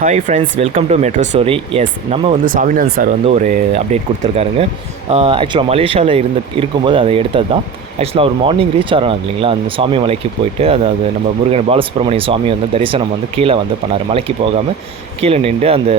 Hi friends, welcome to metro story. Yes, நம்ம வந்து Saminathan sir வந்து ஒரு அப்டேட் கொடுத்துருக்காருங்க. ஆக்சுவலாக மலேசியாவில் இருக்கும்போது அதை எடுத்தது தான். ஆக்சுவலாக அவர் மார்னிங் ரீச் ஆகிறாங்க இல்லைங்களா, அந்த சாமி மலைக்கு போயிட்டு, அதாவது நம்ம முருகன் பாலசுப்ரமணிய சுவாமி வந்து தரிசனம் வந்து கீழே வந்து பண்ணார். மலைக்கு போகாமல் கீழே நின்று அந்த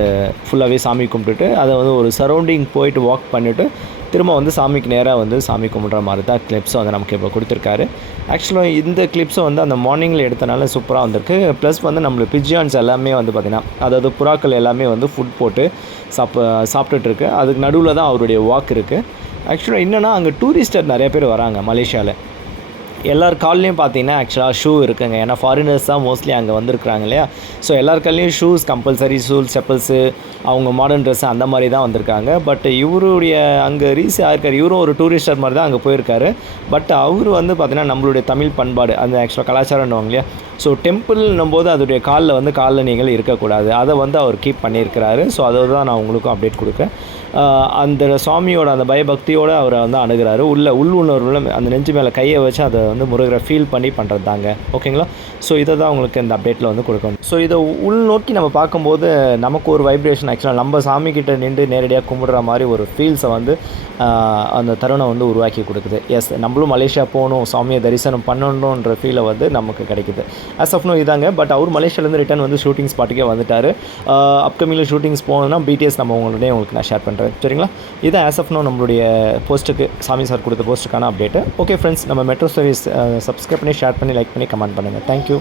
ஃபுல்லாகவே சாமி கும்பிட்டுட்டு அதை வந்து ஒரு சரௌண்டிங் போயிட்டு வாக் பண்ணிவிட்டு திரும்ப வந்து சாமிக்கு நேராக வந்து சாமி கும்பிட்ற மாதிரி தான் கிளிப்ஸை வந்து நமக்கு இப்போ கொடுத்துருக்காரு. ஆக்சுவலாக இந்த கிளிப்ஸை வந்து அந்த மார்னிங்கில் எடுத்தனால சூப்பராக வந்திருக்கு. ப்ளஸ் வந்து நம்மளுக்கு பிஜியான்ஸ் எல்லாமே வந்து பார்த்திங்கன்னா, அதாவது புறாக்கள் எல்லாமே வந்து ஃபுட் போட்டு சாப்பிட்டுட்ருக்கு. அதுக்கு நடுவில் தான் அவருடைய வாக் இருக்குது. ஆக்சுவலாக என்னென்னா, அங்கே டூரிஸ்டர் நிறைய பேர் வராங்க மலேசியாவில். எல்லார் கால்லையும் பார்த்தீங்கன்னா ஆக்சுவலாக ஷூ இருக்குங்க. ஏன்னா ஃபாரினர்ஸ் தான் மோஸ்ட்லி அங்கே வந்திருக்கிறாங்க இல்லையா. ஸோ எல்லார் கால்லையும் ஷூஸ் கம்பல்சரி, ஷூஸ், செப்பல்ஸு, அவங்க மாடர்ன் ட்ரெஸ்ஸு அந்த மாதிரி தான் வந்திருக்காங்க. பட் இவருடைய அங்கே ரீச் ஆகிருக்கார். இவரும் ஒரு டூரிஸ்டர் மாதிரி தான் அங்கே போயிருக்காரு. பட் அவர் வந்து பார்த்திங்கன்னா நம்மளுடைய தமிழ் பண்பாடு, அந்த ஆக்சுவலாக கலாச்சாரம்னுவாங்க இல்லையா. ஸோ டெம்பிள்னும் போது அதோடைய காலில் நீங்கள் இருக்கக்கூடாது, அதை வந்து அவர் கீப் பண்ணியிருக்கிறாரு. ஸோ அதை தான் நான் உங்களுக்கும் அப்டேட் கொடுக்குறேன். அந்த சுவாமியோட அந்த பயபக்தியோடு அவரை வந்து அணுகிறாரு. உள்ளுணர்வுல அந்த நெஞ்சு மேலே கையை வச்சு அதை வந்து முருகரை ஃபீல் பண்ணி பண்ணுறது தாங்க. ஓகேங்களா. ஸோ இதை தான் உங்களுக்கு இந்த அப்டேட்டில் வந்து கொடுக்கணும். ஸோ இதை உள்நோக்கி நம்ம பார்க்கும்போது நமக்கு ஒரு வைப்ரேஷன், ஆக்சுவலாக நம்ம சாமிக்கிட்ட நின்று நேரடியாக கும்பிடுற மாதிரி ஒரு ஃபீல்ஸை வந்து அந்த தருணம் வந்து உருவாக்கி கொடுக்குது. எஸ், நம்மளும் மலேசியா போகணும், சாமியை தரிசனம் பண்ணணுன்ற ஃபீலை வந்து நமக்கு கிடைக்குது. ஆஸ் ஆஃப் நோ இதாங்க. பட் அவர் மலேசியாவிலேருந்து ரிட்டன் வந்து ஷூட்டிங் ஸ்பாட்டுக்கே வந்துட்டார். அப்கமிங்கில் ஷூட்டிங்ஸ் போகணுன்னா பிடிஎஸ் நம்ம உங்களுக்கு நான் ஷேர் பண்ணுறேன். சரிங்களா. இதான் ஆஸ் ஆஃப் நோ நம்மளுடைய போஸ்ட்டுக்கு சாமி சார் கொடுத்த போஸ்ட்டுக்கான அப்டேட்டு. ஓகே ஃப்ரெண்ட்ஸ், நம்ம மெட்ரோ ஸ்டோரிஸ் சப்ஸ்கிரைப் பண்ணி, ஷேர் பண்ணி, லைக் பண்ணி, கமெண்ட் பண்ணுங்கள். தேங்க்யூ.